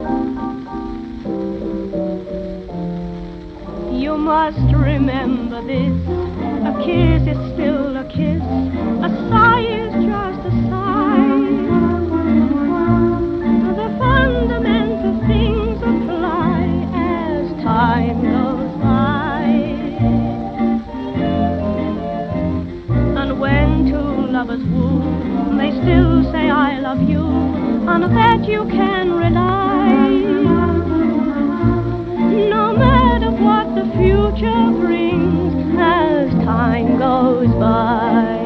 You must remember this, a kiss is still a kiss, a sigh is just a sigh. The fundamental things apply as time goes by. And when two lovers woo, they still say I love you, on that you can rely. No matter what the future brings as time goes by.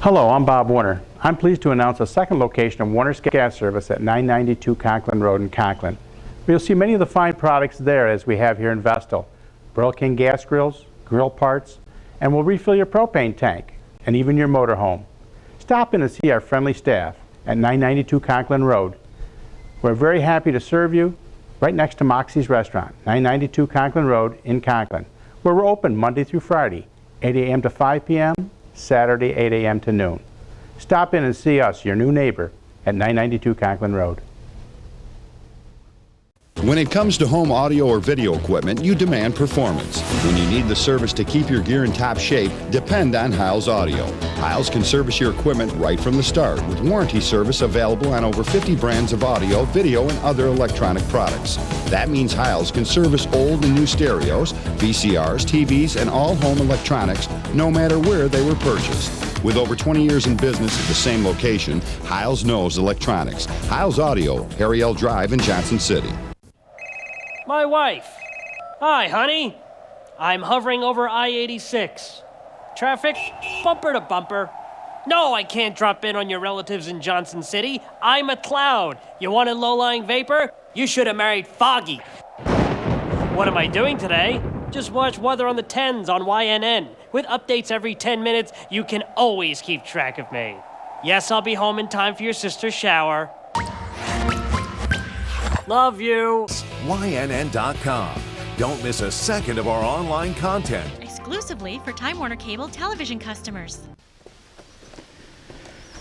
Hello, I'm Bob Warner. I'm pleased to announce a second location of Warner's Gas Service at 992 Conklin Road in Conklin. You'll see many of the fine products there as we have here in Vestal. Burl King gas grills, grill parts, and we'll refill your propane tank and even your motorhome. Stop in and see our friendly staff at 992 Conklin Road. We're very happy to serve you right next to Moxie's Restaurant, 992 Conklin Road in Conklin, where we're open Monday through Friday, 8 a.m. to 5 p.m., Saturday, 8 a.m. to noon. Stop in and see us, your new neighbor, at 992 Conklin Road. When it comes to home audio or video equipment, you demand performance. When you need the service to keep your gear in top shape, depend on Hiles Audio. Hiles can service your equipment right from the start with warranty service available on over 50 brands of audio, video, and other electronic products. That means Hiles can service old and new stereos, VCRs, TVs, and all home electronics, no matter where they were purchased. With over 20 years in business at the same location, Hiles knows electronics. Hiles Audio, Harry L. Drive in Johnson City. My wife. Hi, honey. I'm hovering over I-86. Traffic, bumper to bumper. No, I can't drop in on your relatives in Johnson City. I'm a cloud. You wanted low-lying vapor? You should have married Foggy. What am I doing today? Just watch weather on the 10s on YNN. With updates every 10 minutes, you can always keep track of me. Yes, I'll be home in time for your sister's shower. Love you. YNN.com. Don't miss a second of our online content. Exclusively for Time Warner Cable television customers.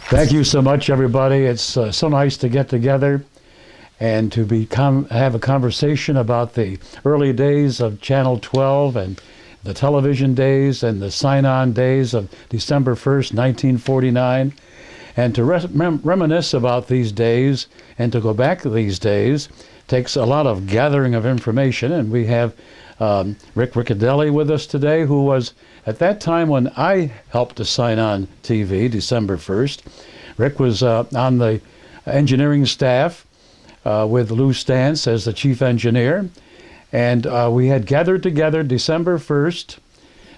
Thank you so much, everybody. It's so nice to get together and to have a conversation about the early days of Channel 12 and the television days and the sign-on days of December 1st, 1949. And to reminisce about these days and to go back to these days takes a lot of gathering of information. And we have Rick Ricciardelli with us today, who was at that time when I helped to sign on TV, December 1st. Rick was on the engineering staff with Lou Stantz as the chief engineer. And we had gathered together December 1st,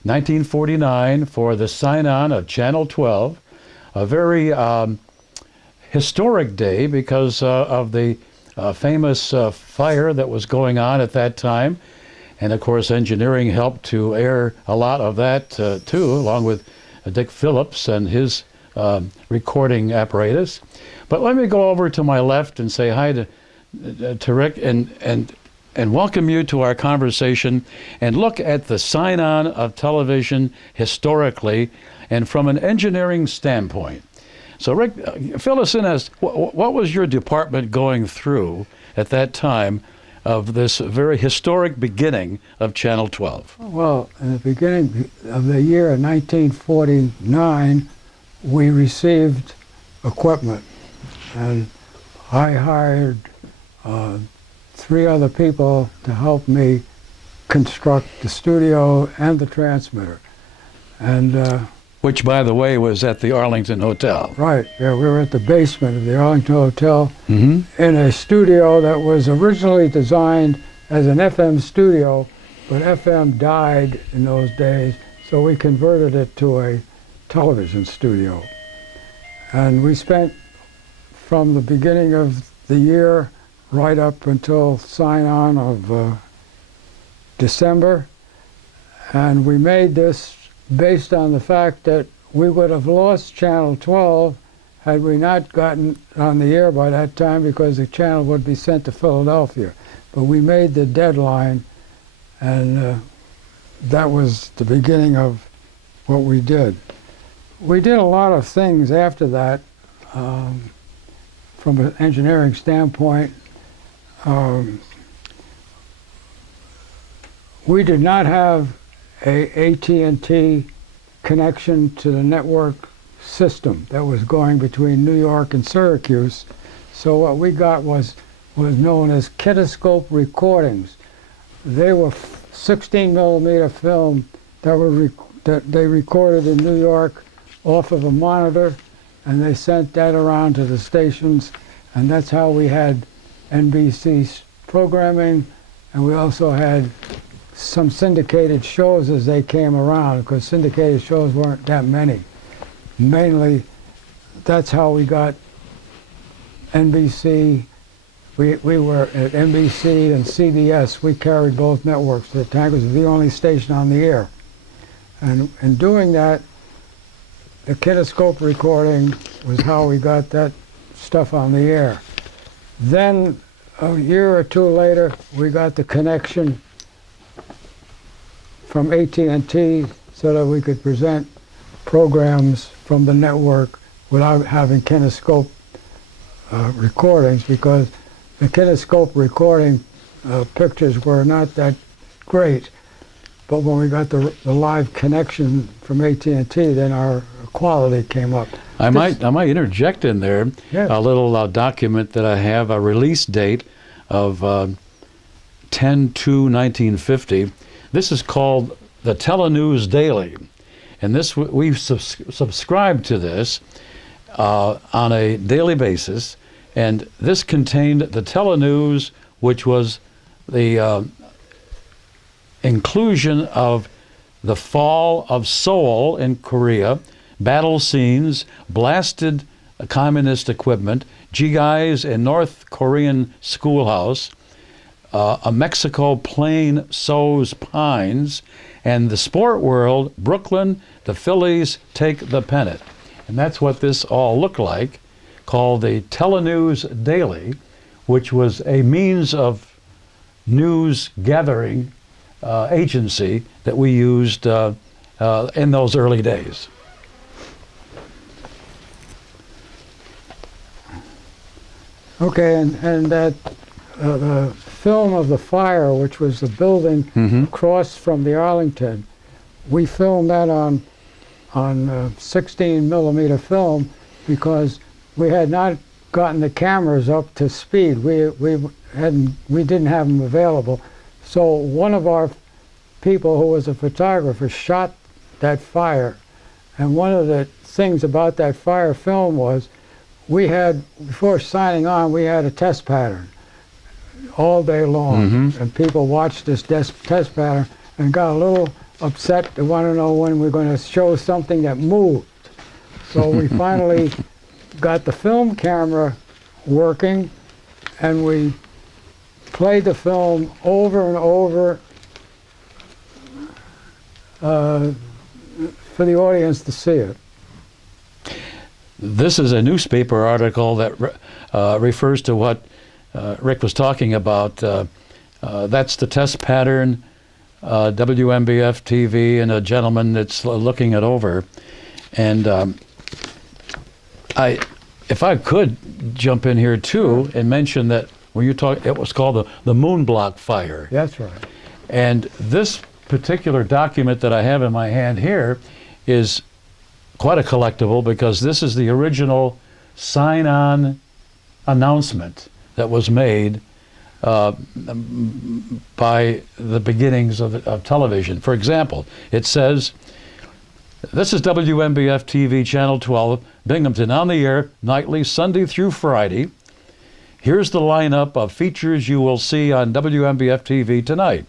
1949 for the sign-on of Channel 12. A very historic day because of the famous fire that was going on at that time. And of course, engineering helped to air a lot of that too, along with Dick Phillips and his recording apparatus. But let me go over to my left and say hi to Rick and welcome you to our conversation and look at the sign-on of television historically and from an engineering standpoint. So Rick, fill us in as what was your department going through at that time of this very historic beginning of Channel 12? Well, in the beginning of the year of 1949, we received equipment, and I hired 3 other people to help me construct the studio and the transmitter. And which, by the way, was at the Arlington Hotel. Right, yeah, we were at the basement of the Arlington Hotel in a studio that was originally designed as an FM studio, but FM died in those days, so we converted it to a television studio. And we spent from the beginning of the year right up until sign-on of December, and we made this based on the fact that we would have lost Channel 12 had we not gotten on the air by that time, because the channel would be sent to Philadelphia. But we made the deadline, and that was the beginning of what we did. We did a lot of things after that. from an engineering standpoint, we did not have a AT&T connection to the network system that was going between New York and Syracuse. So what we got was known as kinescope recordings. They were 16 millimeter film that they recorded in New York off of a monitor, and they sent that around to the stations, and that's how we had NBC programming, and we also had some syndicated shows as they came around, because syndicated shows weren't that many. Mainly, that's how we got NBC. We were at NBC and CBS. We carried both networks at the time. It was the only station on the air. And in doing that, the kinescope recording was how we got that stuff on the air. Then, a year or two later, we got the connection from AT&T so that we could present programs from the network without having kinescope recordings, because the kinescope recording pictures were not that great. But when we got the live connection from AT&T, then our quality came up. I might interject in there. Yes. A little document that I have, a release date of 10/2/1950. This is called the Telenews Daily, and this we subscribed to this on a daily basis, and this contained the Telenews, which was the inclusion of the fall of Seoul in Korea, battle scenes, blasted communist equipment, G.I.s in North Korean schoolhouse, a Mexico plane sows pines, and the sport world, Brooklyn, the Phillies take the pennant. And that's what this all looked like, called the Telenews Daily, which was a means of news gathering agency that we used in those early days. Okay, and that the film of the fire, which was the building across from the Arlington, we filmed that on 16 millimeter film because we had not gotten the cameras up to speed. We didn't have them available. So one of our people who was a photographer shot that fire, and one of the things about that fire film was we had, before signing on, we had a test pattern all day long, and people watched this test pattern and got a little upset. They want to know when we're going to show something that moved. So we finally got the film camera working, and we played the film over and over for the audience to see it. This is a newspaper article that refers to what Rick was talking about. That's the test pattern, WMBF TV, and a gentleman that's looking it over. And if I could jump in here too and mention that when you talk, it was called the Moon Block Fire. That's right. And this particular document that I have in my hand here is quite a collectible, because this is the original sign-on announcement that was made by the beginnings of television. For example, it says, "This is WMBF TV Channel 12, Binghamton, on the air nightly, Sunday through Friday. Here's the lineup of features you will see on WMBF TV tonight.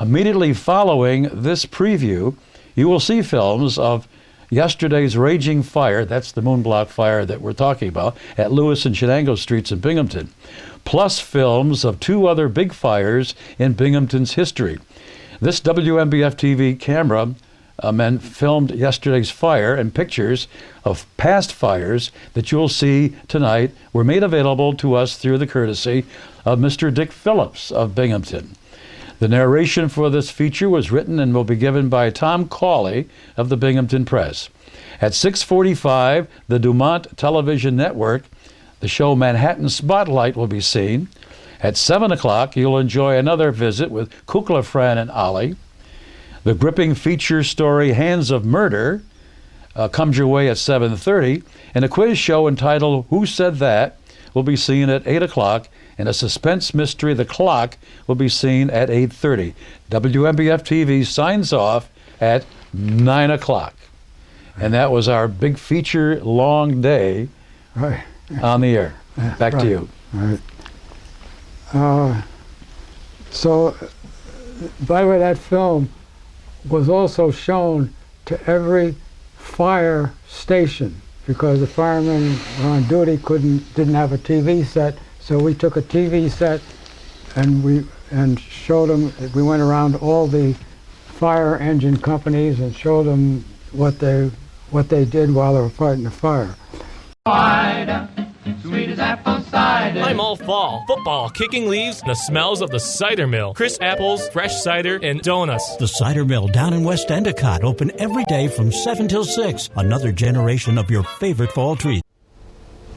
Immediately following this preview, you will see films of yesterday's raging fire," that's the Moon Block Fire that we're talking about, "at Lewis and Shenango Streets in Binghamton, plus films of two other big fires in Binghamton's history. This WMBF TV camera men filmed yesterday's fire, and pictures of past fires that you'll see tonight were made available to us through the courtesy of Mr. Dick Phillips of Binghamton. The narration for this feature was written and will be given by Tom Cawley of the Binghamton Press. At 6:45, the Dumont Television Network, The show Manhattan Spotlight will be seen. At 7 o'clock, you'll enjoy another visit with Kukla, Fran, and Ollie. The gripping feature story Hands of Murder comes your way at 7:30, and a quiz show entitled Who Said That will be seen at 8 o'clock, and a suspense mystery, The Clock, will be seen at 8:30. WMBF-TV signs off at 9 o'clock. And that was our big feature long day on the air. Back to you. So, by the way, that film was also shown to every fire station because the firemen on duty didn't have a TV set, so we took a TV set and showed them. We went around all the fire engine companies and showed them what they did while they were fighting the fire. Sweet as apple cider. I'm all fall. Football, kicking leaves, and the smells of the cider mill. Crisp apples, fresh cider, and donuts. The Cider Mill down in West Endicott, open every day from 7 till 6. Another generation of your favorite fall treat.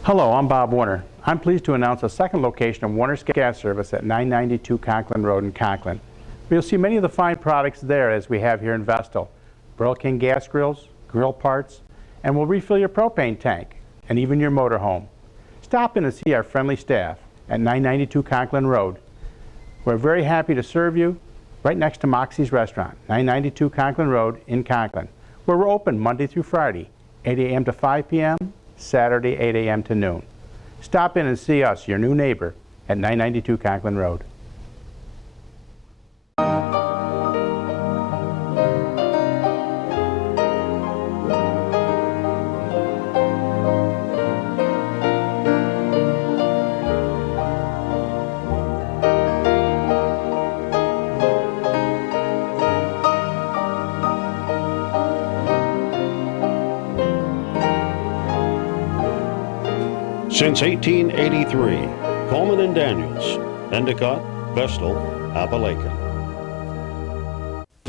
Hello, I'm Bob Warner. I'm pleased to announce a second location of Warner's Gas Service at 992 Conklin Road in Conklin. You'll see many of the fine products there as we have here in Vestal. Burl King gas grills, grill parts, and we'll refill your propane tank and even your motorhome. Stop in and see our friendly staff at 992 Conklin Road. We're very happy to serve you right next to Moxie's Restaurant, 992 Conklin Road in Conklin, where we're open Monday through Friday, 8 a.m. to 5 p.m., Saturday 8 a.m. to noon. Stop in and see us, your new neighbor, at 992 Conklin Road. Since 1883, Coleman and Daniels, Endicott, Vestal, Appalachia.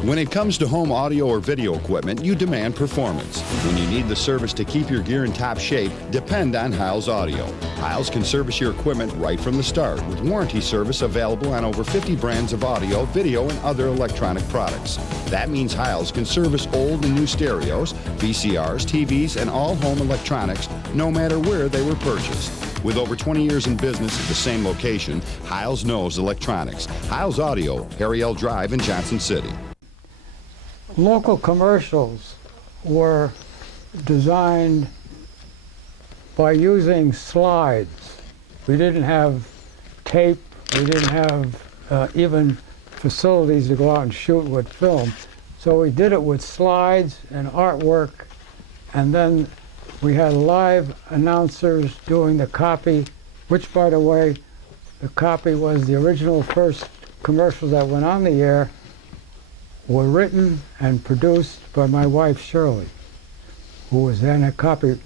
When it comes to home audio or video equipment, you demand performance. When you need the service to keep your gear in top shape, depend on Hiles Audio. Hiles can service your equipment right from the start with warranty service available on over 50 brands of audio, video, and other electronic products. That means Hiles can service old and new stereos, VCRs, TVs, and all home electronics, no matter where they were purchased. With over 20 years in business at the same location, Hiles knows electronics. Hiles Audio, Harry L. Drive in Johnson City. Local commercials were designed by using slides. We didn't have tape. We didn't have even facilities to go out and shoot with film. So we did it with slides and artwork, and then we had live announcers doing the copy, which, by the way, the copy was the original first commercial that went on the air, were written and produced by my wife, Shirley, who was then a copy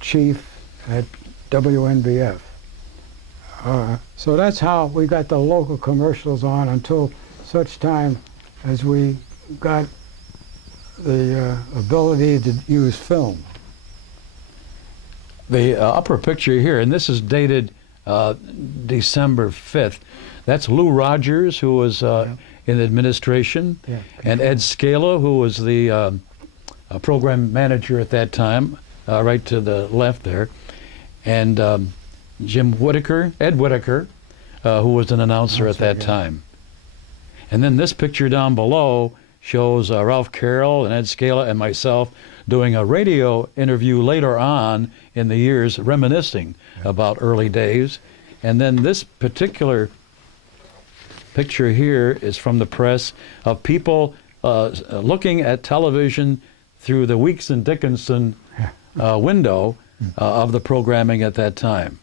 chief at WNBF. So that's how we got the local commercials on until such time as we got the ability to use film. The upper picture here, and this is dated December 5th, that's Lou Rogers, who was in administration, and Ed Scala, who was the program manager at that time, right to the left there, and Ed Whitaker, who was an announcer at that time. And then this picture down below shows Ralph Carroll and Ed Scala and myself doing a radio interview later on in the years, reminiscing about early days. And then this particular picture here is from the press of people looking at television through the Weeks and Dickinson window of the programming at that time.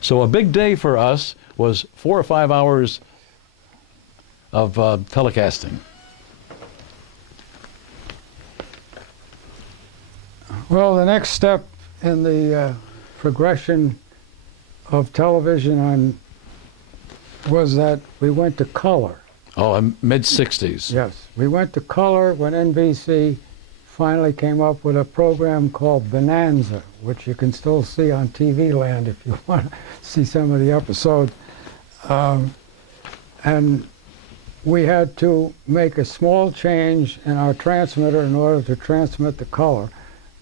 So a big day for us was 4 or 5 hours of telecasting. Well, the next step in the progression of television was that we went to color. Oh, mid-'60s. Yes, we went to color when NBC finally came up with a program called Bonanza, which you can still see on TV Land if you want to see some of the episodes. And we had to make a small change in our transmitter in order to transmit the color.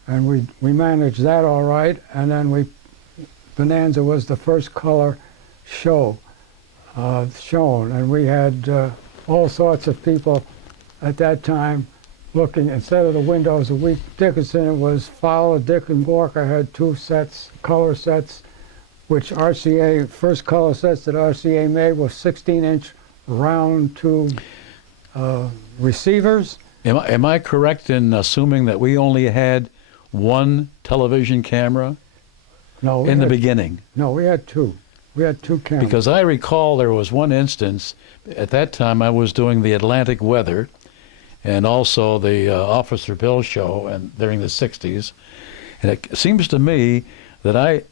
And we managed that all right. And then Bonanza was the first color show shown. And we had all sorts of people at that time looking, instead of the windows of Wheat Dickinson, it was Fowler, Dick, and Walker had 2 sets, color sets, which RCA, first color sets that RCA made was 16-inch round tube receivers. Am I correct in assuming that we only had one television camera in the beginning? No, we had 2. We had 2 cameras. Because I recall there was one instance, at that time I was doing the Atlantic weather and also the Officer Bill show and during the 60s. And it seems to me that I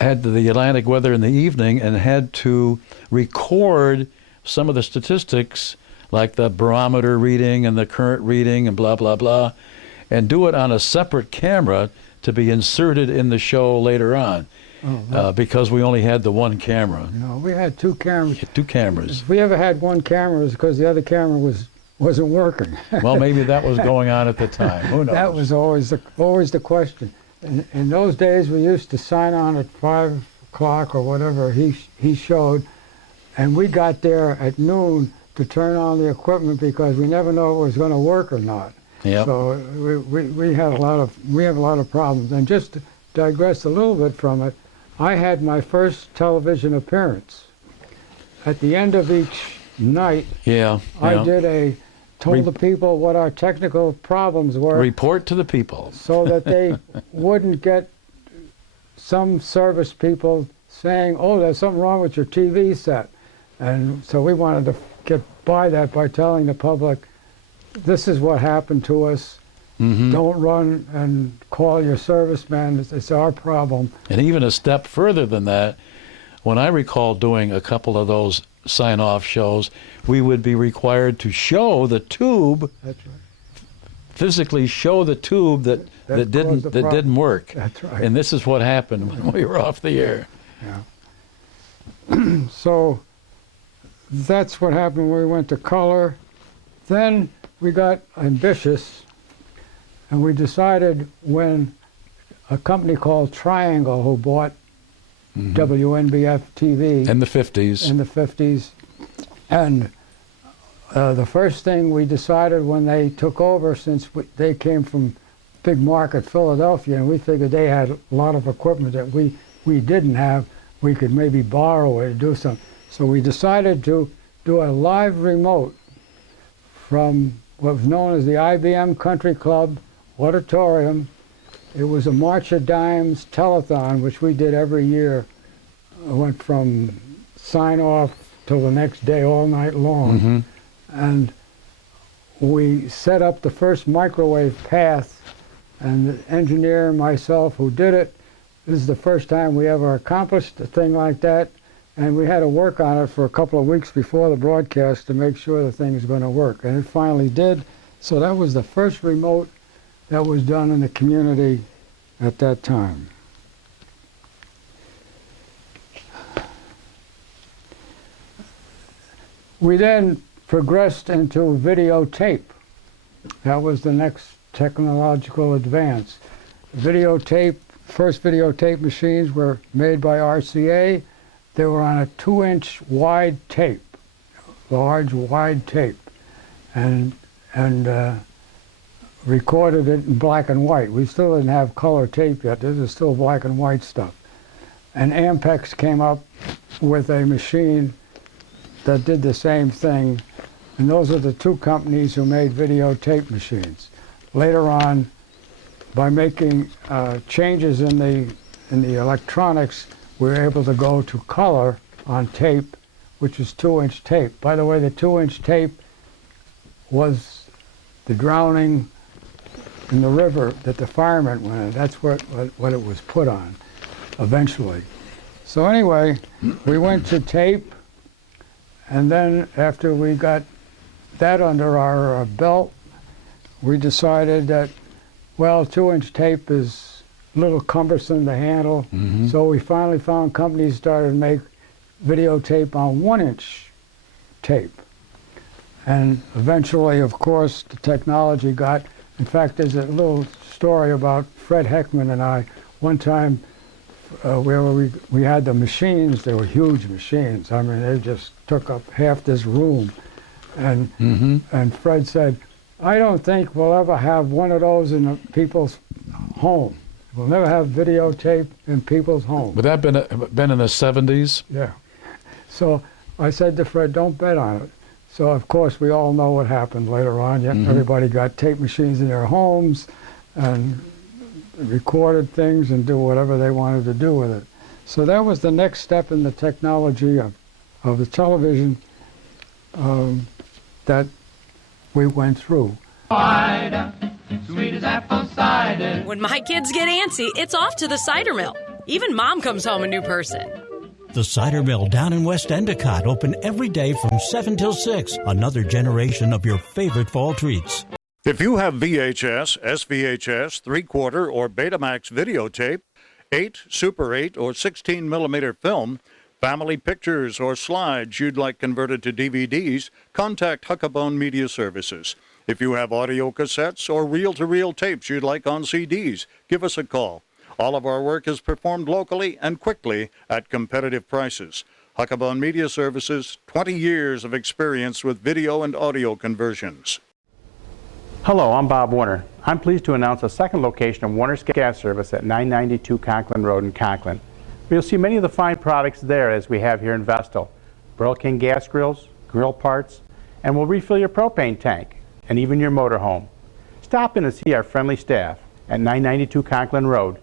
had the Atlantic weather in the evening and had to record some of the statistics like the barometer reading and the current reading and blah, blah, blah, and do it on a separate camera to be inserted in the show later on. Because we only had the one camera. No, we had 2 cameras. 2 cameras. If we ever had one camera, it was because the other camera wasn't working. Well, maybe that was going on at the time. Who knows? That was always the question. In those days, we used to sign on at 5 o'clock or whatever he showed, and we got there at noon to turn on the equipment because we never know if it was going to work or not. Yep. So we have a lot of problems. And just to digress a little bit from it, I had my first television appearance. At the end of each night, I told the people what our technical problems were. Report to the people. So that they wouldn't get some service people saying, oh, there's something wrong with your TV set. And so we wanted to get by that by telling the public, this is what happened to us. Mm-hmm. Don't run and call your serviceman. It's our problem. And even a step further than that, when I recall doing a couple of those sign-off shows, we would be required to show the tube. That's right. Physically show the tube that didn't work. That's right. And this is what happened when we were off the air. Yeah. So that's what happened when we went to color. Then we got ambitious. And we decided when a company called Triangle, who bought WNBF TV in the 50s. And the first thing we decided when they took over, since they came from big market Philadelphia, and we figured they had a lot of equipment that we didn't have, we could maybe borrow it and do something. So we decided to do a live remote from what was known as the IBM Country Club Auditorium. It was a March of Dimes telethon, which we did every year. It went from sign-off till the next day, all night long. Mm-hmm. And we set up the first microwave path, and the engineer and myself who did it, this is the first time we ever accomplished a thing like that, and we had to work on it for a couple of weeks before the broadcast to make sure the thing was going to work, and it finally did. So that was the first remote that was done in the community at that time. We then progressed into videotape. That was the next technological advance. First videotape machines were made by RCA. They were on a 2-inch wide tape, large wide tape, and recorded it in black and white. We still didn't have color tape yet. This is still black and white stuff. And Ampex came up with a machine that did the same thing. And those are the 2 companies who made videotape machines. Later on, by making changes in the electronics, we were able to go to color on tape, which is 2-inch tape. By the way, the 2-inch tape was the drowning in the river that the firemen went in. That's what it was put on eventually. So anyway, we went to tape, and then after we got that under our belt, we decided that, well, 2-inch tape is a little cumbersome to handle. So we finally found companies started to make videotape on 1-inch tape. And eventually, of course, the technology got, in fact, there's a little story about Fred Heckman and I. One time, where we had the machines, they were huge machines. I mean, they just took up half this room. And Fred said, I don't think we'll ever have one of those in people's home. We'll never have videotape in people's home. Would that have been in the 70s? Yeah. So I said to Fred, don't bet on it. So, of course, we all know what happened later on. Everybody got tape machines in their homes and recorded things and do whatever they wanted to do with it. So that was the next step in the technology of the television that we went through. Sweet as apple cider. When my kids get antsy, it's off to the cider mill. Even Mom comes home a new person. The Cider Mill down in West Endicott, open every day from 7 till 6. Another generation of your favorite fall treats. If you have VHS, SVHS, 3/4 or Betamax videotape, 8, Super 8, or 16 millimeter film, family pictures or slides you'd like converted to DVDs, contact Huckabone Media Services. If you have audio cassettes or reel-to-reel tapes you'd like on CDs, give us a call. All of our work is performed locally and quickly at competitive prices. Huckabone Media Services, 20 years of experience with video and audio conversions. Hello, I'm Bob Warner. I'm pleased to announce a second location of Warner's Gas Service at 992 Conklin Road in Conklin. You'll see many of the fine products there as we have here in Vestal. Burl King gas grills, grill parts, and we'll refill your propane tank and even your motorhome. Stop in and see our friendly staff at 992 Conklin Road.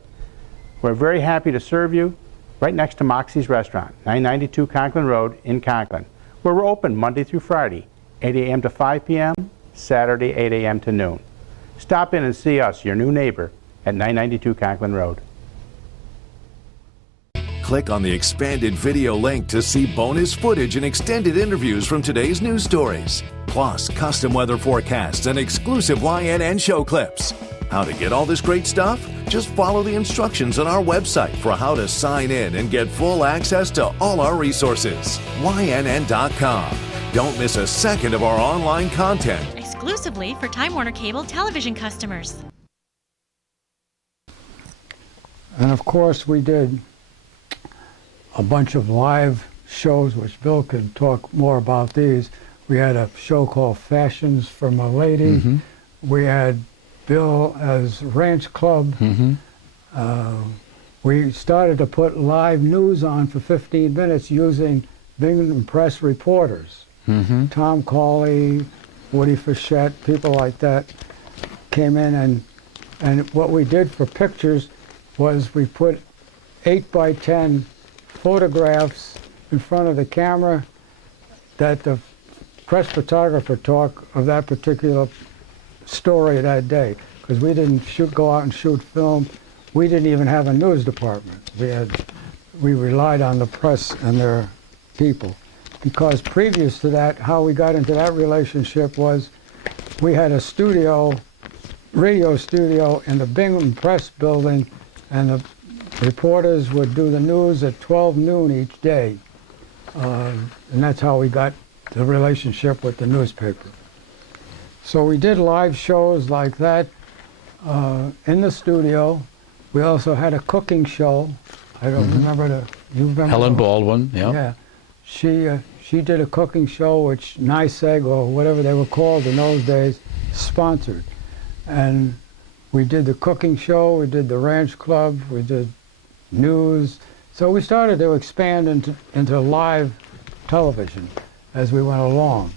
We're very happy to serve you right next to Moxie's Restaurant, 992 Conklin Road in Conklin, where we're open Monday through Friday, 8 a.m. to 5 p.m., Saturday 8 a.m. to noon. Stop in and see us, your new neighbor, at 992 Conklin Road. Click on the expanded video link to see bonus footage and extended interviews from today's news stories, plus custom weather forecasts and exclusive YNN show clips. How to get all this great stuff? Just follow the instructions on our website for how to sign in and get full access to all our resources. YNN.com. Don't miss a second of our online content. Exclusively for Time Warner Cable television customers. And of course, we did a bunch of live shows, which Bill can talk more about these. We had a show called Fashions for My Lady. We had Bill as Ranch Club. We started to put live news on for 15 minutes using Binghamton Press reporters. Tom Cawley, Woody Fischette, people like that came in, and what we did for pictures was we put 8x10 photographs in front of the camera that the press photographer took of that particular story that day, because we didn't go out and shoot film. We didn't even have a news department. We relied on the press and their people, because previous to that, how we got into that relationship was we had a studio, radio studio in the Binghamton Press building, and the reporters would do the news at 12 noon each day. And that's how we got the relationship with the newspaper. So we did live shows like that in the studio. We also had a cooking show. I don't remember you remember? Helen Baldwin, yeah. Yeah. She did a cooking show which NYSEG, or whatever they were called in those days, sponsored. And we did the cooking show, we did the Ranch Club, we did news. So we started to expand into live television as we went along.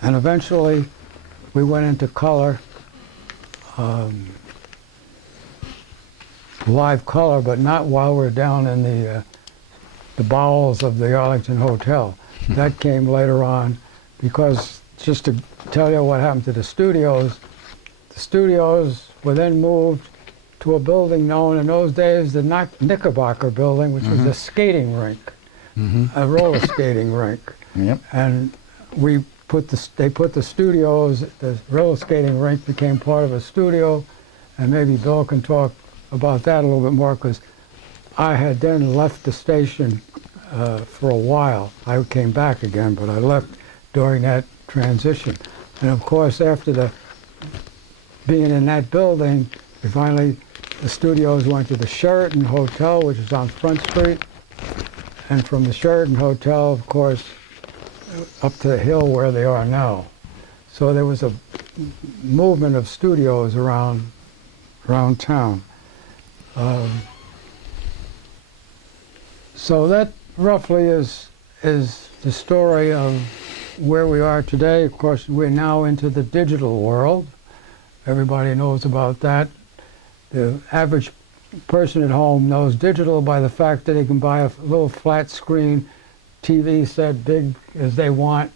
And eventually we went into color, live color, but not while we're down in the bowels of the Arlington Hotel. That came later on, because just to tell you what happened to the studios were then moved to a building known in those days, the Knickerbocker building, which was a skating rink, a roller skating rink. And we they put the studios, the roller skating rink became part of a studio, and maybe Bill can talk about that a little bit more, because I had then left the station for a while. I came back again, but I left during that transition. And of course, after being in that building, the studios went to the Sheraton Hotel, which is on Front Street, and from the Sheraton Hotel, of course, up to the hill where they are now. So there was a movement of studios around town. So that roughly is the story of where we are today. Of course, we're now into the digital world. Everybody knows about that. The average person at home knows digital by the fact that they can buy a little flat screen TV set, big as they want,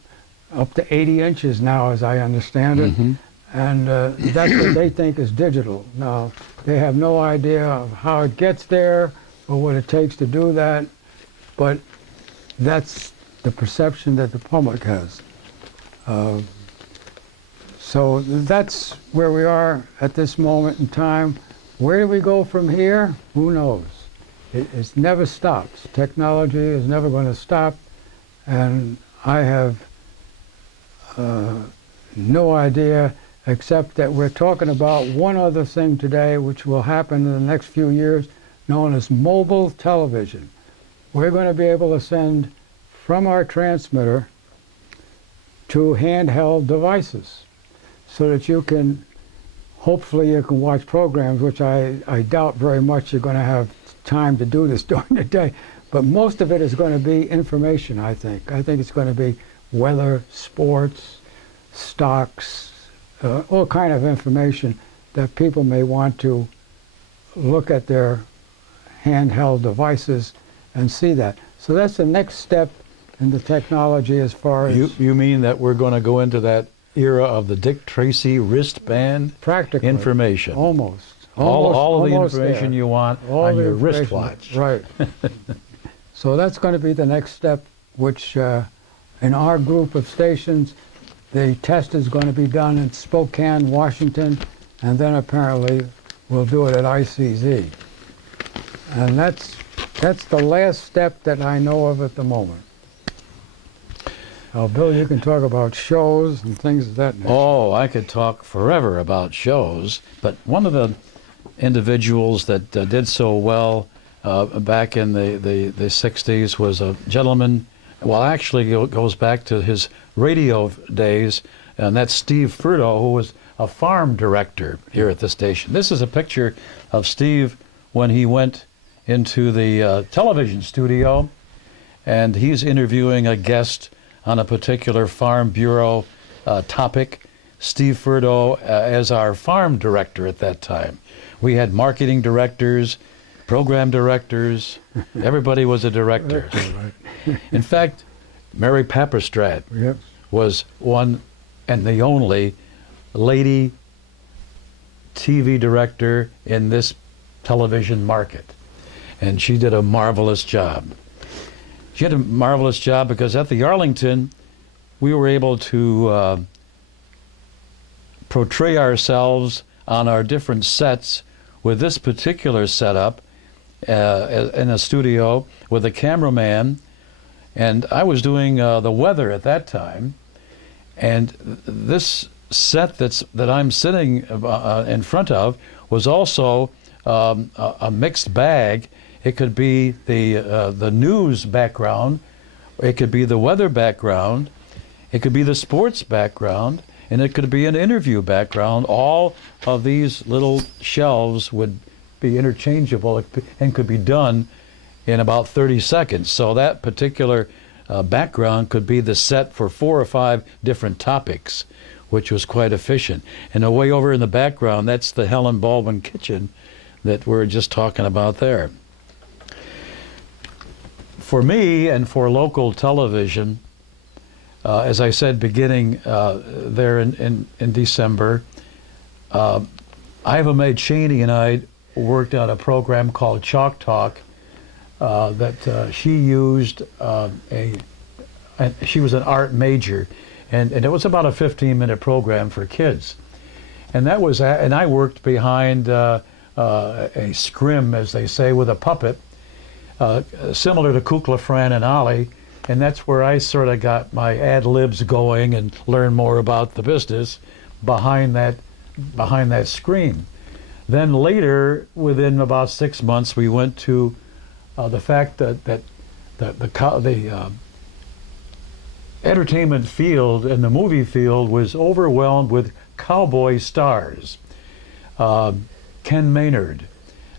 up to 80 inches now, as I understand it. Mm-hmm. And that's what they think is digital. Now, they have no idea of how it gets there or what it takes to do that, but that's the perception that the public has. So that's where we are at this moment in time. Where do we go from here? Who knows? It never stops. Technology is never going to stop, and I have no idea, except that we're talking about one other thing today which will happen in the next few years, known as mobile television. We're going to be able to send from our transmitter to handheld devices so that you can, hopefully you can watch programs, which I doubt very much you're going to have time to do this during the day, but most of it is going to be information, I think. I think it's going to be weather, sports, stocks, all kind of information that people may want to look at their handheld devices and see that. So that's the next step in the technology as far as... You mean that we're going to go into that era of the Dick Tracy wristband? Practically. Information. Almost. All of the almost information there. you want All on the your information, wristwatch. Right. So that's going to be the next step, which in our group of stations, the test is going to be done in Spokane, Washington, and then apparently we'll do it at ICZ. And that's the last step that I know of at the moment. Now, Bill, you can talk about shows and things of that nature. Oh, I could talk forever about shows, but one of the individuals that did so well back in the 60s was a gentleman, well, actually it goes back to his radio days, and that's Steve Furto, who was a farm director here at the station. This is a picture of Steve when he went into the television studio, and he's interviewing a guest on a particular Farm Bureau topic. Steve Furto as our farm director at that time. We had marketing directors, program directors, everybody was a director. In fact, Mary Paperstrad was one and the only lady TV director in this television market. And she did a marvelous job. She had a marvelous job because at the Arlington, we were able to portray ourselves on our different sets with this particular setup in a studio with a cameraman, and I was doing the weather at that time, and this set that I'm sitting in front of was also a mixed bag. It could be the news background, it could be the weather background, it could be the sports background, and it could be an interview background. All of these little shelves would be interchangeable and could be done in about 30 seconds. So that particular background could be the set for 4 or 5 different topics, which was quite efficient. And away over in the background, that's the Helen Baldwin kitchen that we're just talking about there. For me and for local television, as I said, beginning there in December, Iva Mae Cheney and I worked on a program called Chalk Talk that she used she was an art major, And it was about a 15-minute program for kids. And that was, and I worked behind a scrim, as they say, with a puppet, similar to Kukla, Fran, and Ollie. And that's where I sort of got my ad-libs going and learned more about the business behind that screen. Then later, within about 6 months, we went to the fact that the entertainment field and the movie field was overwhelmed with cowboy stars. Ken Maynard,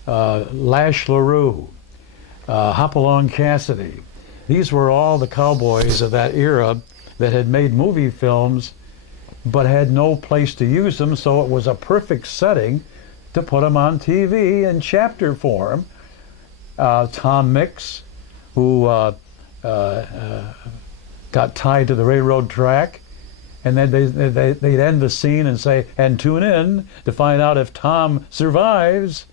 Lash LaRue, Hopalong Cassidy. These were all the cowboys of that era that had made movie films but had no place to use them, so it was a perfect setting to put them on TV in chapter form. Tom Mix, who got tied to the railroad track, and then they'd end the scene and say, and tune in to find out if Tom survives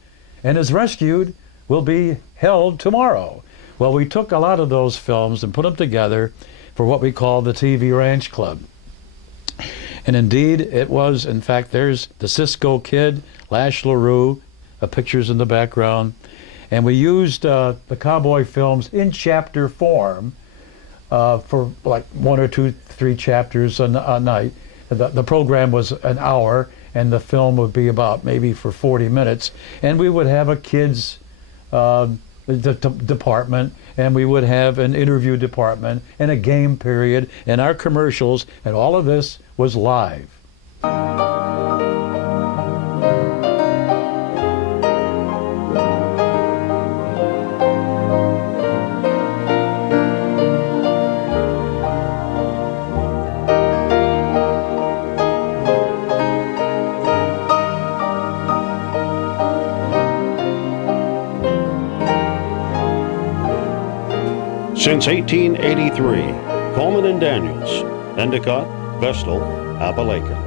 and is rescued, will be held tomorrow. Well, we took a lot of those films and put them together for what we call the TV Ranch Club. And indeed, it was, in fact, there's the Cisco Kid, Lash LaRue, pictures in the background. And we used the cowboy films in chapter form for like 1 or 2, 3 chapters a night. The program was an hour, and the film would be about maybe for 40 minutes. And we would have a kids department, and we would have an interview department and a game period and our commercials, and all of this was live. Since 1883, Coleman and Daniels, Endicott, Vestal, Appalachia.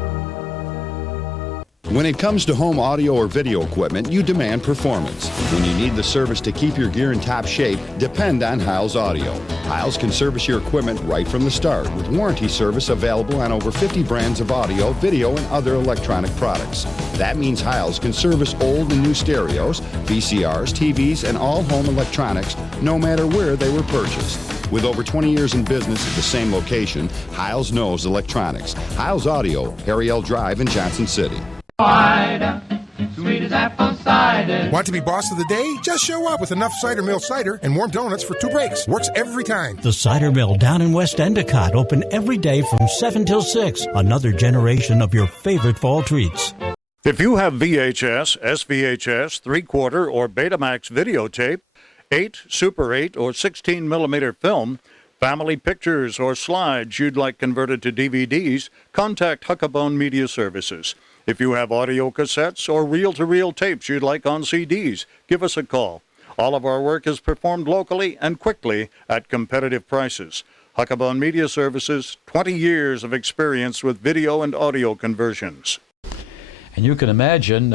When it comes to home audio or video equipment, you demand performance. When you need the service to keep your gear in top shape, depend on Hiles Audio. Hiles can service your equipment right from the start, with warranty service available on over 50 brands of audio, video, and other electronic products. That means Hiles can service old and new stereos, VCRs, TVs, and all home electronics, no matter where they were purchased. With over 20 years in business at the same location, Hiles knows electronics. Hiles Audio, Harry L. Drive in Johnson City. Sweet as apple cider. Want to be boss of the day? Just show up with enough Cider Mill cider and warm donuts for 2 breaks. Works every time. The Cider Mill down in West Endicott, open every day from 7 till 6. Another generation of your favorite fall treats. If you have VHS, SVHS, 3/4, or Betamax videotape, 8, Super 8, or 16 millimeter film, family pictures, or slides you'd like converted to DVDs, contact Huckabone Media Services. If you have audio cassettes or reel-to-reel tapes you'd like on CDs, give us a call. All of our work is performed locally and quickly at competitive prices. Huckabone Media Services, 20 years of experience with video and audio conversions. And you can imagine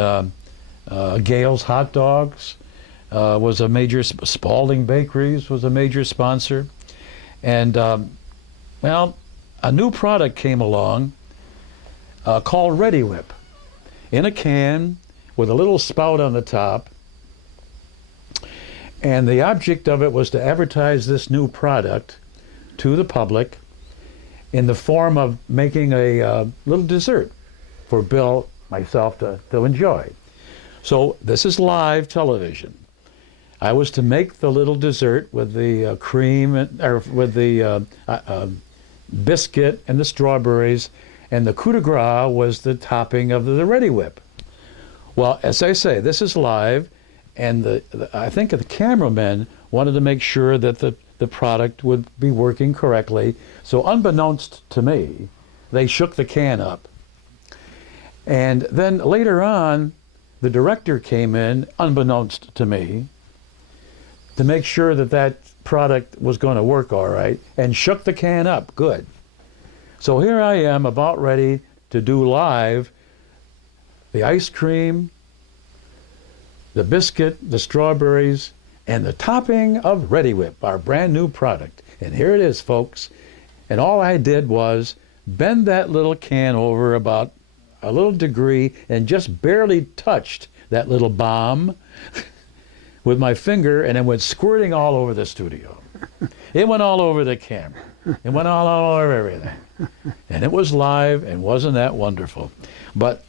Gale's Hot Dogs was a major, Spalding Bakeries was a major sponsor. And, well, a new product came along called Ready Whip, in a can with a little spout on the top. And the object of it was to advertise this new product to the public in the form of making a little dessert for Bill, myself, to enjoy. So this is live television. I was to make the little dessert with the cream, or with the biscuit and the strawberries, and the coup de grace was the topping of the Ready Whip. Well, as I say, this is live, and I think the cameramen wanted to make sure that the product would be working correctly. So unbeknownst to me, they shook the can up. And then later on, the director came in, unbeknownst to me, to make sure that that product was going to work all right, and shook the can up good. So here I am about ready to do live the ice cream, the biscuit, the strawberries, and the topping of Ready Whip, our brand new product. And here it is, folks. And all I did was bend that little can over about a little degree and just barely touched that little bomb with my finger, and it went squirting all over the studio. It went all over the camera. It went all over everything. And it was live, and wasn't that wonderful? But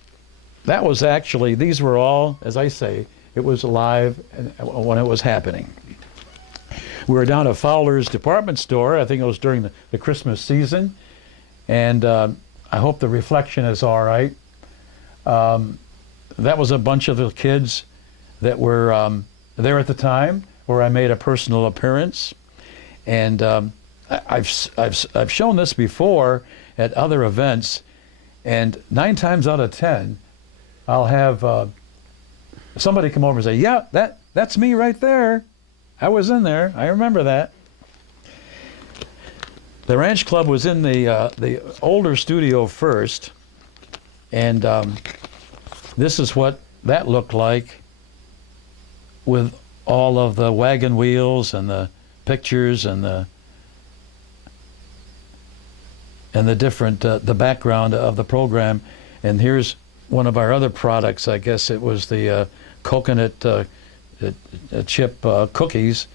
that was actually, these were all, as I say, it was live when it was happening. We were down at Fowler's department store. I think it was during the Christmas season. And I hope the reflection is all right. That was a bunch of the kids that were there at the time where I made a personal appearance. And I've shown this before at other events. And 9 times out of 10, I'll have somebody come over and say, yeah, that's me right there. I was in there. I remember that. The Ranch Club was in the older studio first, and this is what that looked like with all of the wagon wheels and the pictures and the different the background of the program. And here's one of our other products. I guess it was the coconut chip cookies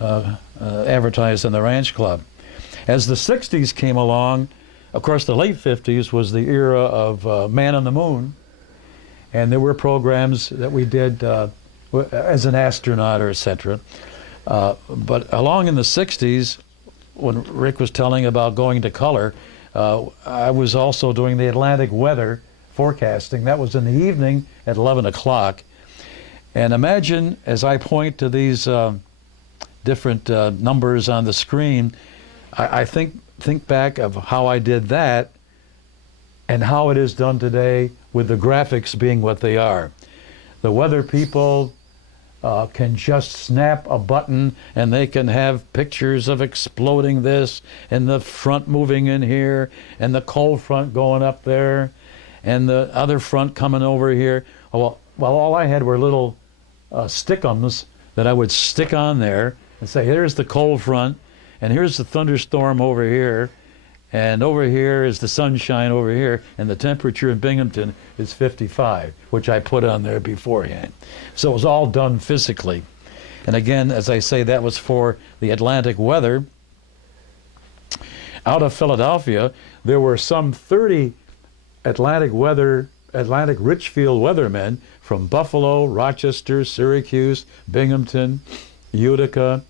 advertised in the Ranch Club. As the 60s came along, of course the late 50s was the era of Man on the Moon, and there were programs that we did as an astronaut or etc. But along in the 60s, when Rick was telling about going to color, I was also doing the Atlantic weather forecasting. That was in the evening at 11 o'clock. And imagine, as I point to these different numbers on the screen, I think back of how I did that and how it is done today with the graphics being what they are. The weather people can just snap a button and they can have pictures of exploding this and the front moving in here and the cold front going up there and the other front coming over here. Well, all I had were little stickums that I would stick on there and say, here's the cold front, and here's the thunderstorm over here, and over here is the sunshine over here, and the temperature in Binghamton is 55, which I put on there beforehand. So it was all done physically. And again, as I say, that was for the Atlantic weather. Out of Philadelphia, there were some 30 Atlantic Richfield weathermen from Buffalo, Rochester, Syracuse, Binghamton, Utica,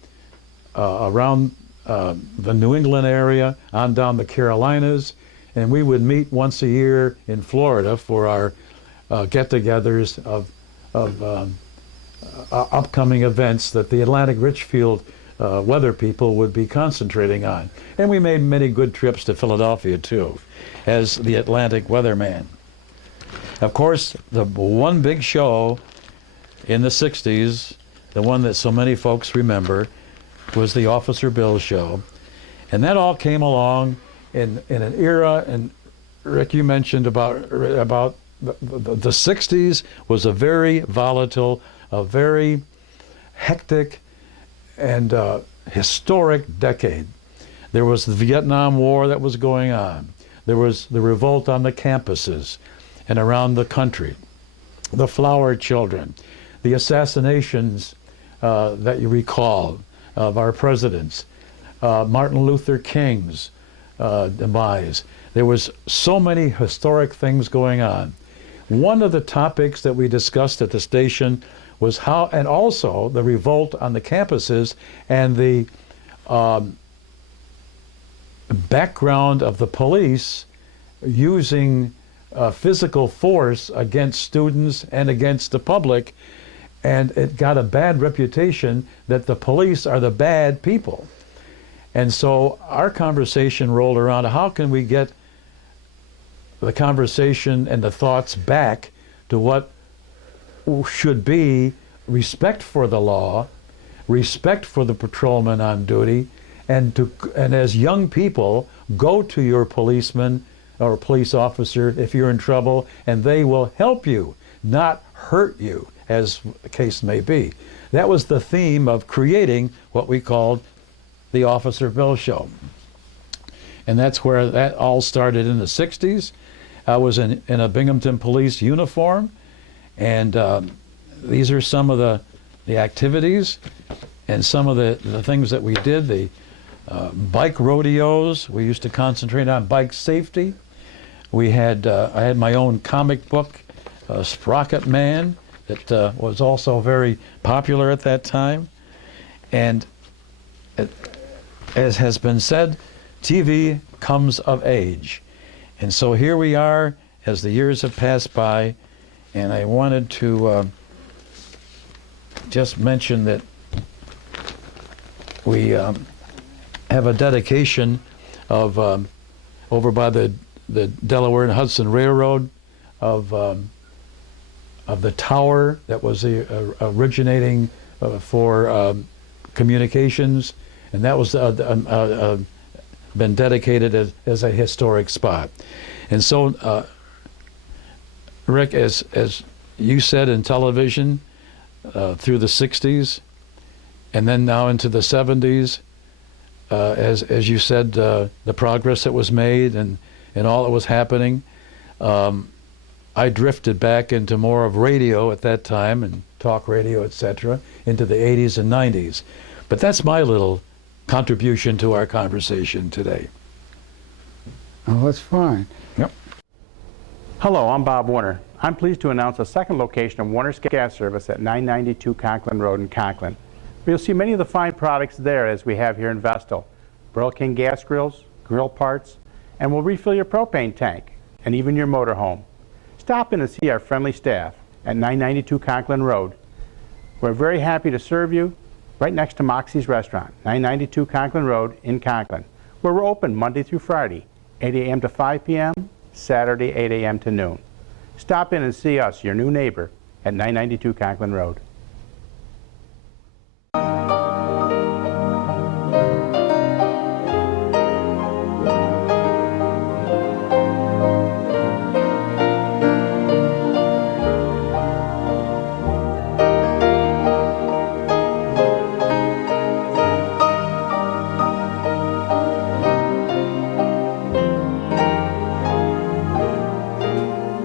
around the New England area, on down the Carolinas, and we would meet once a year in Florida for our get-togethers of upcoming events that the Atlantic Richfield weather people would be concentrating on. And we made many good trips to Philadelphia too, as the Atlantic weatherman. Of course, the one big show in the 60s, the one that so many folks remember, was the Officer Bill show. And that all came along in an era, and Rick, you mentioned about the 60s was a very volatile, a very hectic and historic decade. There was the Vietnam War that was going on. There was the revolt on the campuses and around the country, the Flower Children, the assassinations that you recall of our presidents, Martin Luther King's demise. There was so many historic things going on. One of the topics that we discussed at the station was how, and also the revolt on the campuses and the background of the police using physical force against students and against the public. And it got a bad reputation that the police are the bad people. And so our conversation rolled around, how can we get the conversation and the thoughts back to what should be respect for the law, respect for the patrolman on duty, and as young people, go to your policeman or police officer if you're in trouble, and they will help you, not hurt you, as the case may be. That was the theme of creating what we called the Officer Bill Show. and that's where that all started in the 60s. I was in a Binghamton police uniform, and these are some of the activities and some of the things that we did. The bike rodeos, we used to concentrate on bike safety. We had, I had my own comic book, Sprocket Man, that was also very popular at that time. And as has been said, TV comes of age. And so here we are as the years have passed by, and I wanted to just mention that we have a dedication of over by the Delaware and Hudson Railroad of the tower that was the originating for communications, and that was been dedicated as a historic spot. And so, Rick, as you said, in television through the 60s, and then now into the 70s, as you said, the progress that was made and all that was happening, I drifted back into more of radio at that time, and talk radio, etc., into the 80s and 90s. But that's my little contribution to our conversation today. Oh, that's fine. Yep. Hello, I'm Bob Warner. I'm pleased to announce a second location of Warner's Gas Service at 992 Conklin Road in Conklin. You'll see many of the fine products there as we have here in Vestal. Burl King gas grills, grill parts, and we'll refill your propane tank and even your motorhome. Stop in and see our friendly staff at 992 Conklin Road. We're very happy to serve you right next to Moxie's Restaurant, 992 Conklin Road in Conklin, where we're open Monday through Friday, 8 a.m. to 5 p.m., Saturday 8 a.m. to noon. Stop in and see us, your new neighbor, at 992 Conklin Road.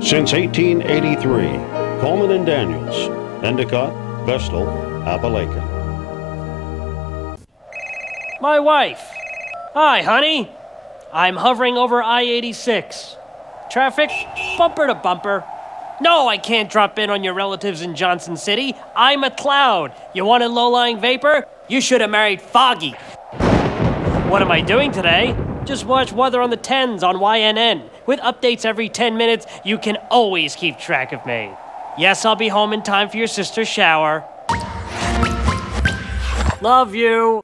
Since 1883, Coleman and Daniels, Endicott, Vestal, Appalachian. My wife. Hi, honey. I'm hovering over I-86. Traffic, bumper to bumper. No, I can't drop in on your relatives in Johnson City. I'm a cloud. You wanted low-lying vapor? You should have married Foggy. What am I doing today? Just watch weather on the 10s on YNN. With updates every 10 minutes, you can always keep track of me. Yes, I'll be home in time for your sister's shower. Love you.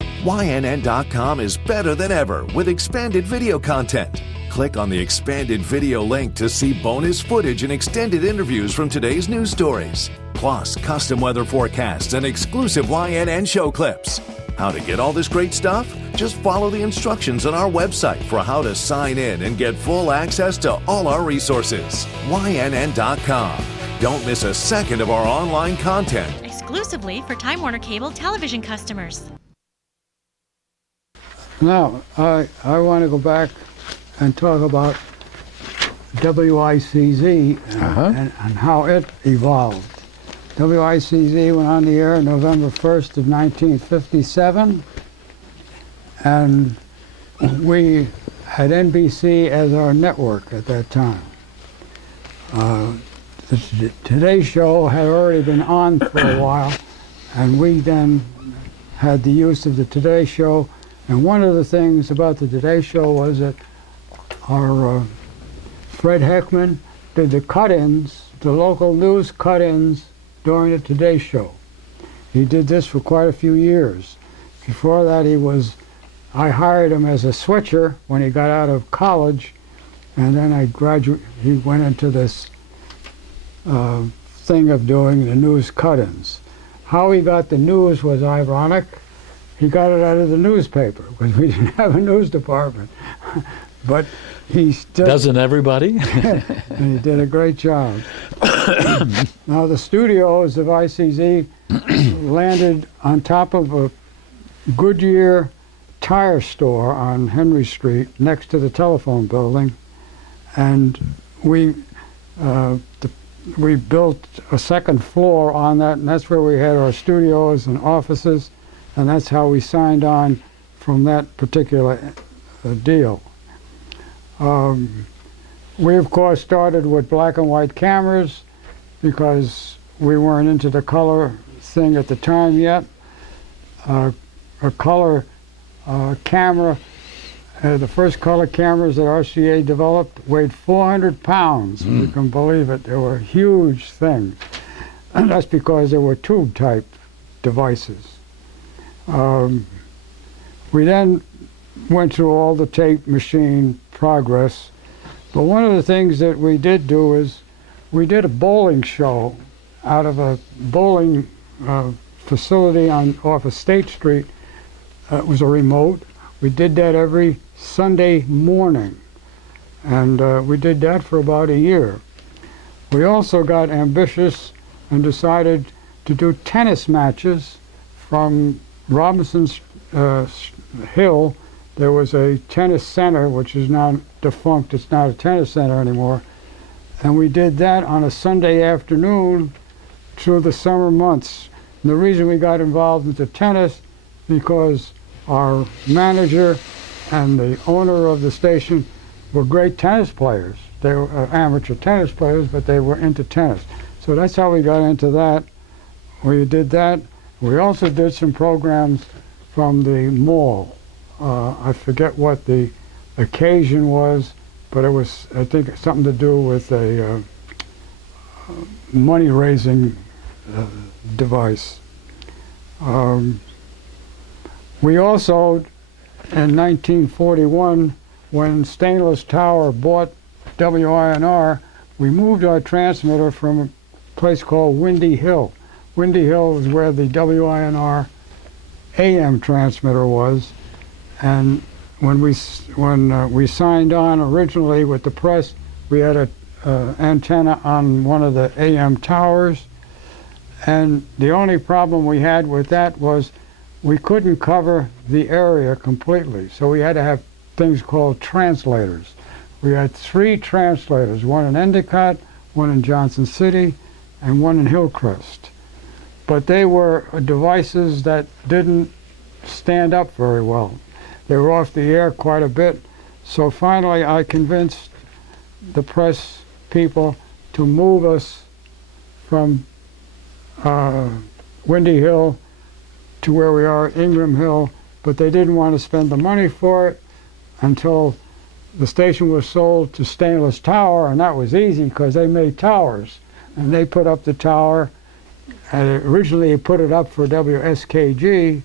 YNN.com is better than ever with expanded video content. Click on the expanded video link to see bonus footage and extended interviews from today's news stories, plus custom weather forecasts and exclusive YNN show clips. How to get all this great stuff? Just follow the instructions on our website for how to sign in and get full access to all our resources. YNN.com. Don't miss a second of our online content. Exclusively for Time Warner Cable television customers. Now, I want to go back and talk about WICZ and how it evolved. WICZ went on the air November 1st of 1957, and we had NBC as our network at that time. The Today Show had already been on for a while, and we then had the use of the Today Show. And one of the things about the Today Show was that our Fred Heckman did the cut-ins, the local news cut-ins during the Today Show. He did this for quite a few years. Before that, I hired him as a switcher when he got out of college, and then he went into this thing of doing the news cut-ins. How he got the news was ironic. He got it out of the newspaper, because we didn't have a news department. But he still... Doesn't everybody? And he did a great job. Now, the studios of ICZ landed on top of a Goodyear tire store on Henry Street next to the telephone building, and we built a second floor on that, and that's where we had our studios and offices, and that's how we signed on from that particular deal. We, of course, started with black and white cameras because we weren't into the color thing at the time yet. A color camera, the first color cameras that RCA developed weighed 400 pounds. You can believe it. They were huge things. And that's because they were tube-type devices. We then went through all the tape machine progress. But one of the things that we did do is we did a bowling show out of a bowling facility off of State Street. It was a remote. We did that every Sunday morning, and we did that for about a year. We also got ambitious and decided to do tennis matches from Robinson's Hill. There was a tennis center, which is now defunct. It's not a tennis center anymore. And we did that on a Sunday afternoon through the summer months. And the reason we got involved into tennis, because our manager and the owner of the station were great tennis players. They were amateur tennis players, but they were into tennis. So that's how we got into that. We did that. We also did some programs from the mall. I forget what the occasion was, but it was, I think, something to do with a money-raising device. We also, in 1941, when Stainless Tower bought WINR, we moved our transmitter from a place called Windy Hill. Windy Hill is where the WINR AM transmitter was, and when we signed on originally with the press, we had an antenna on one of the AM towers, and the only problem we had with that was we couldn't cover the area completely, so we had to have things called translators. We had 3 translators, one in Endicott, one in Johnson City, and one in Hillcrest. But they were devices that didn't stand up very well. They were off the air quite a bit, so finally I convinced the press people to move us from Windy Hill to where we are at Ingram Hill, but they didn't want to spend the money for it until the station was sold to Stainless Tower, and that was easy because they made towers. And they put up the tower, and originally they put it up for WSKG,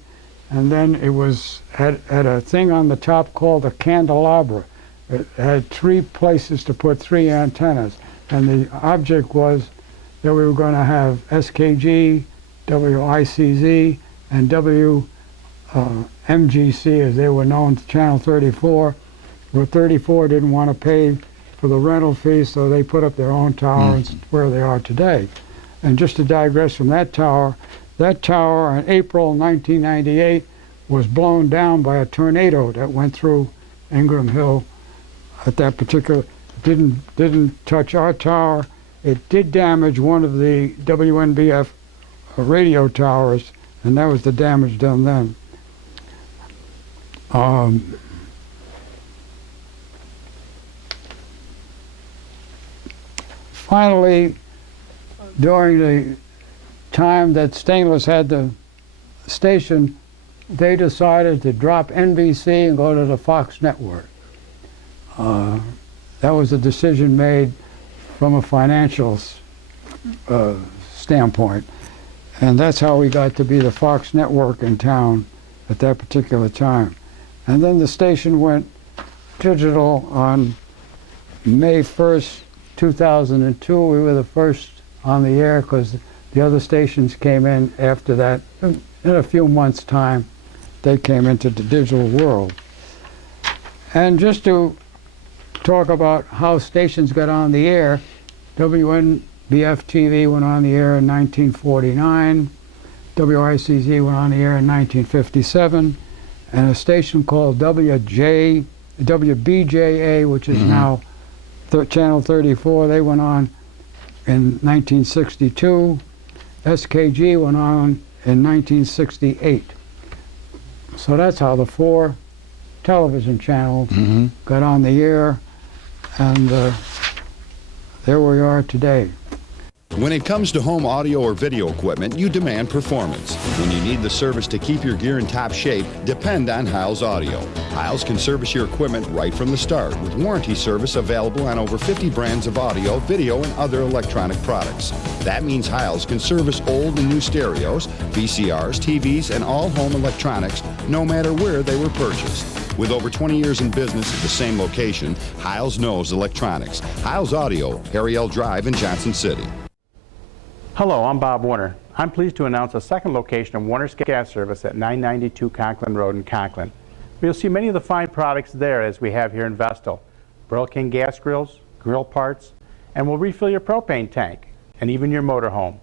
and then it was had a thing on the top called a candelabra. It had 3 places to put 3 antennas, and the object was that we were going to have SKG, WICZ, and WMGC, as they were known, to Channel 34. Well, 34 didn't want to pay for the rental fee, so they put up their own tower, and where they are today. And just to digress from that tower in April 1998 was blown down by a tornado that went through Ingram Hill at that particular, didn't touch our tower. It did damage one of the WNBF radio towers, and that was the damage done then. Finally, during the time that Stainless had the station, they decided to drop NBC and go to the Fox network. That was a decision made from a financial standpoint. And that's how we got to be the Fox network in town at that particular time. And then the station went digital on May 1st, 2002. We were the first on the air because the other stations came in after that. In a few months' time, they came into the digital world. And just to talk about how stations got on the air, WNBF TV went on the air in 1949, WICZ went on the air in 1957, and a station called WBJA, which is now Channel 34. They went on in 1962. SKG went on in 1968. So that's how the 4 television channels got on the air, and there we are today. When it comes to home audio or video equipment, you demand performance. When you need the service to keep your gear in top shape, depend on Hiles Audio. Hiles can service your equipment right from the start with warranty service available on over 50 brands of audio, video, and other electronic products. That means Hiles can service old and new stereos, VCRs, TVs, and all home electronics, no matter where they were purchased. With over 20 years in business at the same location, Hiles knows electronics. Hiles Audio, Harry L. Drive in Johnson City. Hello, I'm Bob Warner. I'm pleased to announce a second location of Warner's Gas Service at 992 Conklin Road in Conklin. You'll see many of the fine products there as we have here in Vestal. Burl King gas grills, grill parts, and we'll refill your propane tank and even your motorhome.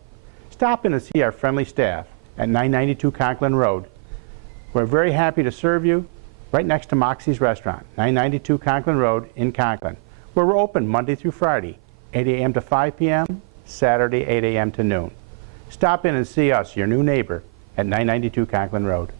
Stop in and see our friendly staff at 992 Conklin Road. We're very happy to serve you right next to Moxie's Restaurant, 992 Conklin Road in Conklin, where we're open Monday through Friday, 8 a.m. to 5 p.m., Saturday, 8 a.m. to noon. Stop in and see us, your new neighbor, at 992 Conklin Road.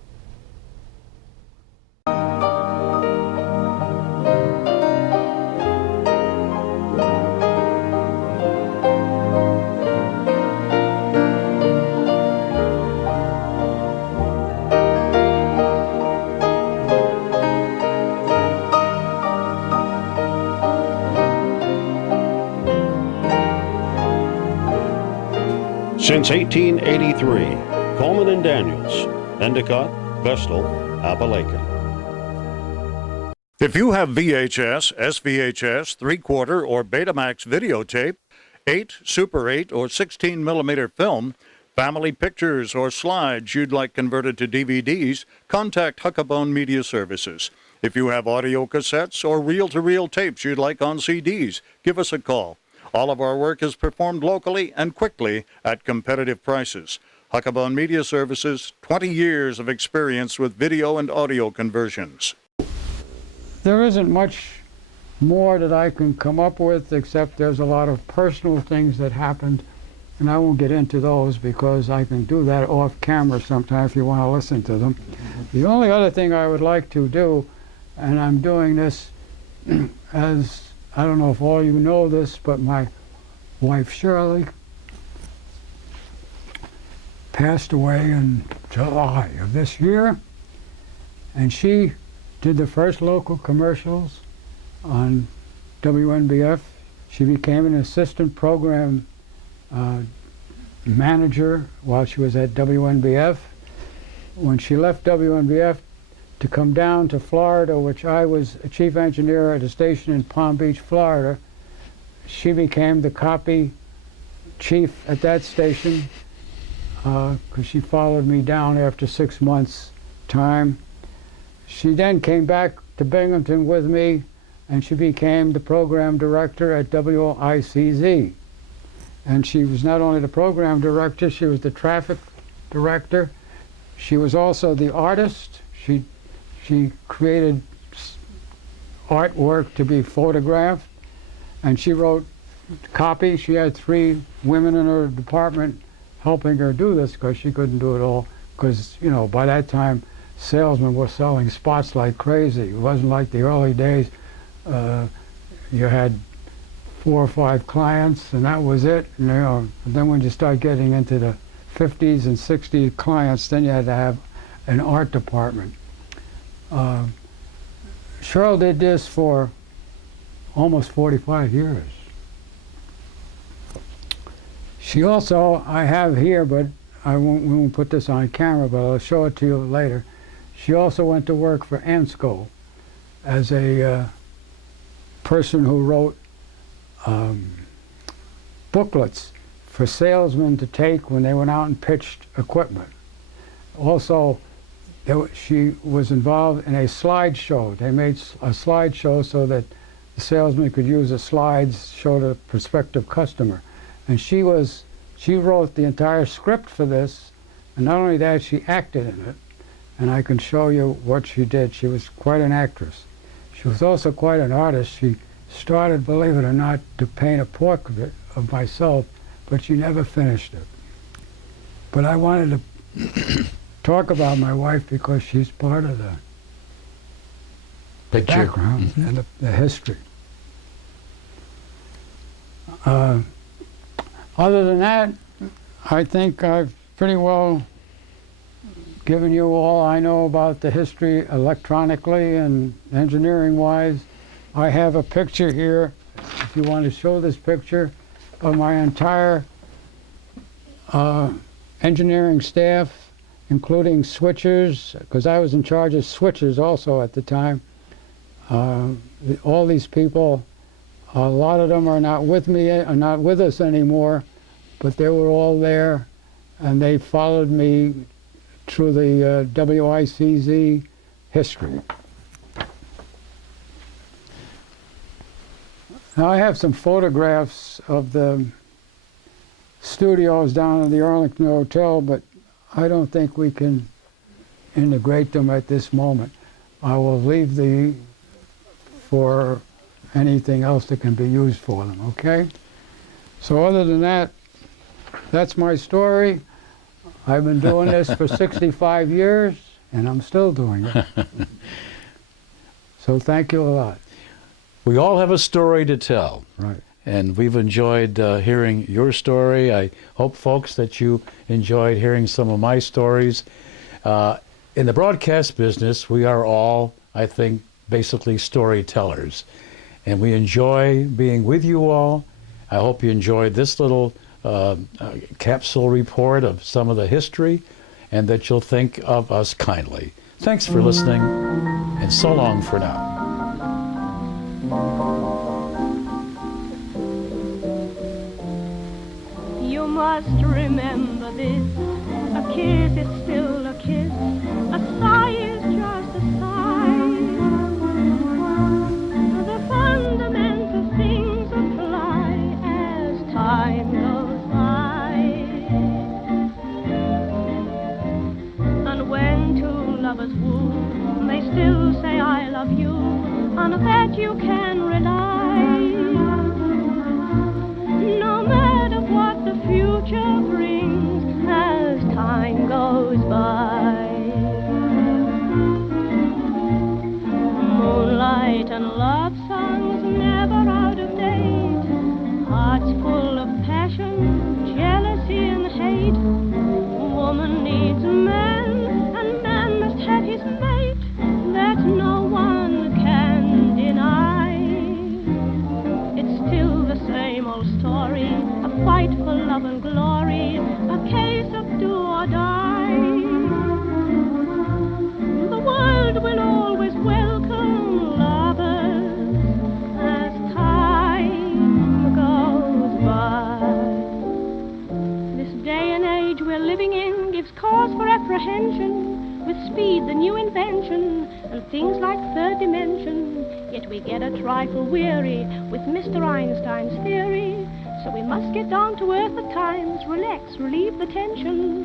Since 1883, Coleman and Daniels, Endicott, Vestal, Appalachian. If you have VHS, SVHS, 3/4 or Betamax videotape, 8, Super 8 or 16 millimeter film, family pictures or slides you'd like converted to DVDs, contact Huckabone Media Services. If you have audio cassettes or reel-to-reel tapes you'd like on CDs, give us a call. All of our work is performed locally and quickly at competitive prices. Huckabone Media Services, 20 years of experience with video and audio conversions. There isn't much more that I can come up with, except there's a lot of personal things that happened, and I won't get into those because I can do that off camera sometime if you want to listen to them. The only other thing I would like to do, and I'm doing this as I don't know if all you know this, but my wife Shirley passed away in July of this year, and she did the first local commercials on WNBF. She became an assistant program manager while she was at WNBF. When she left WNBF to come down to Florida, which I was a chief engineer at a station in Palm Beach, Florida, she became the copy chief at that station because she followed me down after 6 months' time. She then came back to Binghamton with me, and she became the program director at WICZ. And she was not only the program director, she was the traffic director. She was also the artist. She created artwork to be photographed, and she wrote copy. She had 3 women in her department helping her do this because she couldn't do it all, because, you know, by that time salesmen were selling spots like crazy. It wasn't like the early days. You had 4 or 5 clients and that was it. And, you know, and then when you start getting into the 50s and 60s clients, then you had to have an art department. Cheryl did this for almost 45 years. She also, I have here, but we won't put this on camera, but I'll show it to you later. She also went to work for ANSCO as a person who wrote booklets for salesmen to take when they went out and pitched equipment. Also, she was involved in a slideshow. They made a slideshow so that the salesman could use the slides, show the prospective customer. And she wrote the entire script for this, and not only that, she acted in it. and I can show you what she did. She was quite an actress. She was also quite an artist. She started, believe it or not, to paint a portrait of myself, but she never finished it. But I wanted to talk about my wife because she's part of the background and the history. Other than that, I think I've pretty well given you all I know about the history electronically and engineering-wise. I have a picture here, if you want to show this picture, of my entire engineering staff, including switchers, because I was in charge of switchers also at the time. All these people, a lot of them are not with me, are not with us anymore, but they were all there, and they followed me through the WICZ history. Now I have some photographs of the studios down in the Arlington Hotel, but I don't think we can integrate them at this moment. I will leave the for anything else that can be used for them, okay? So other than that, that's my story. I've been doing this for 65 years, and I'm still doing it. So thank you a lot. We all have a story to tell. Right. And we've enjoyed hearing your story. I hope, folks, that you enjoyed hearing some of my stories. In the broadcast business, we are all, I think, basically storytellers. And we enjoy being with you all. I hope you enjoyed this little capsule report of some of the history, and that you'll think of us kindly. Thanks for listening, and so long for now. You must remember this, a kiss is still a kiss, a sigh is just a sigh. The fundamental things apply as time goes by. And when two lovers woo, they still say I love you, on that you can rely. No matter what the future brings as time goes by. Moonlight and love songs never out of date, hearts full of passion, jealousy and hate. Woman needs man, and man must have his mate, that no one can deny. It's still the same old story, a fight for love and glory, a case of do or die. The world will always welcome lovers as time goes by. This day and age we're living in gives cause for apprehension, with speed the new invention and things like third dimension. Yet we get a trifle weary with Mr. Einstein's theory, so we must get down to earth at times, relax, relieve the tension.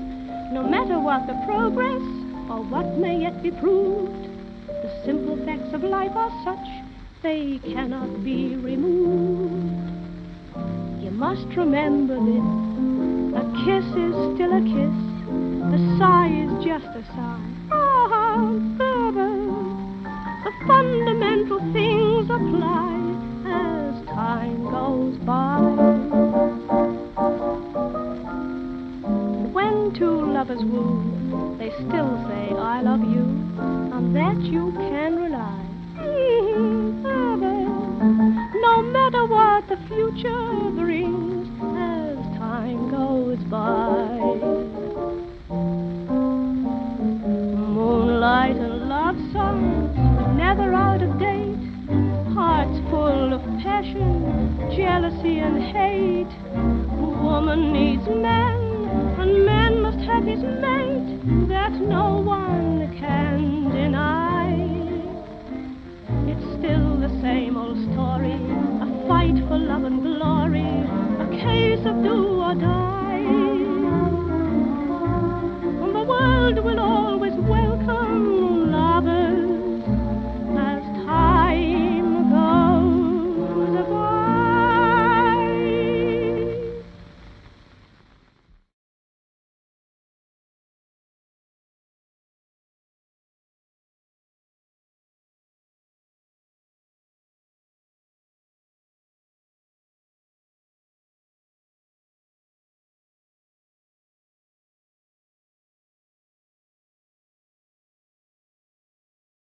No matter what the progress or what may yet be proved, the simple facts of life are such they cannot be removed. You must remember this, a kiss is still a kiss, the sigh is just a sigh. The fundamental things apply as time goes by. When two lovers woo, they still say I love you, on that you can rely. No matter what the future brings as time goes by. Moonlight and love songs never out of date, hearts full of passion, jealousy and hate. Woman needs man, and man must have his mate, that no one can deny. It's still the same old story, a fight for love and glory, a case of do or die.